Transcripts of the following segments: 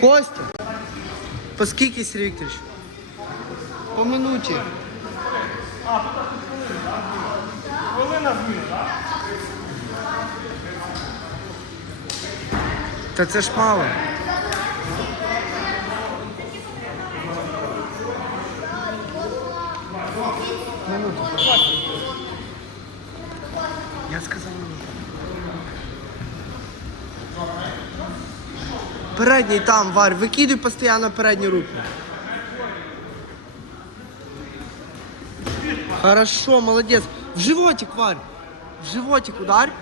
Костя. По скільки, Сергій Вікторович? По минуті. Хвилина зміни, так? Та це ж мало. Минуту. Я сказав Передній там, Варь, викидуй постійно передню руку. Хорошо, молодец. В животик, Варь. В животик ударь.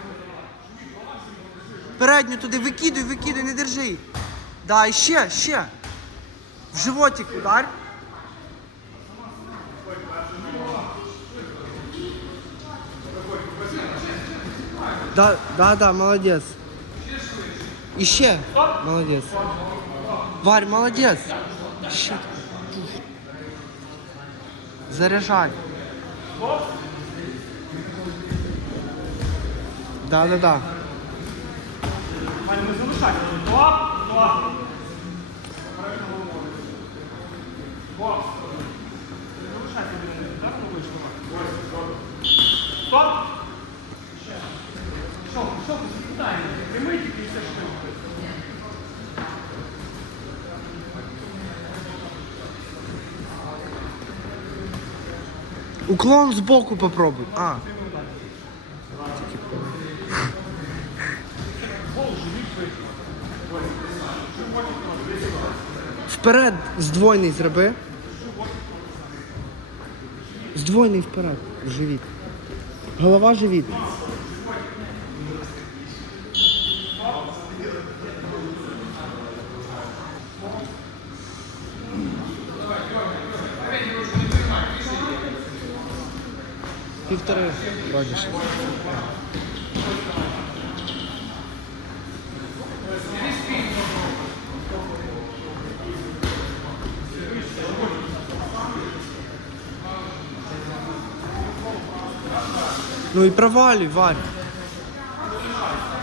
Передню туди викидуй, викидуй, не держи. Да, ще, ще. В животик ударь. Да, да, да, молодец. І. Молодец. Варь, молодец. Ще. Заряжай. Да, да, да. Два, два. Пішов, питання. Прямий тільки що. Уклон сбоку попробуй. А. Вперед здвоєний зроби. Здвоєний вперед. Живіт. Голова живіт. Півтори. Вроді. Ну и проваливай, Варь.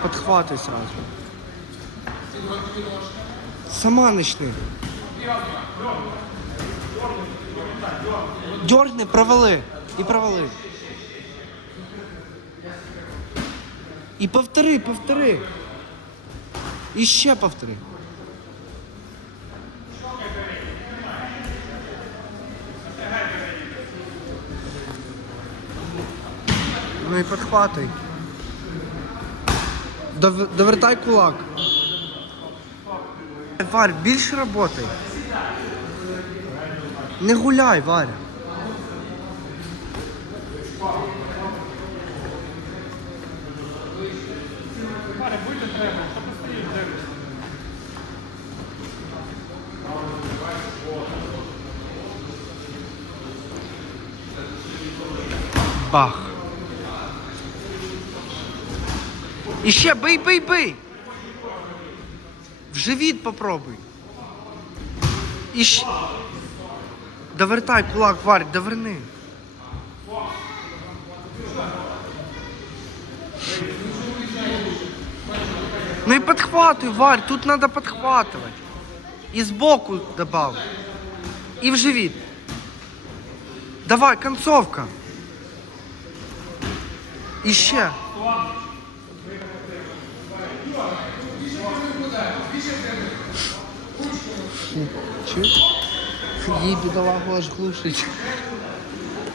Подхватай сразу. Сама начни. Дергни, провали. І провали. І повтори, повтори. І ще повтори. Ну і підхватай. Дов- Довертай кулак. Варь, більше роботай. Не гуляй, Варя. Бах. І ще бий, бий, бий. В живіт попробуй. І ще. Довертай кулак, Варь, доверни. Ну и подхватывай, Варь, тут надо подхватывать. И сбоку добавь. И в живит. Давай, концовка. І ще. Чуєш? Їй бідолагу аж глушить.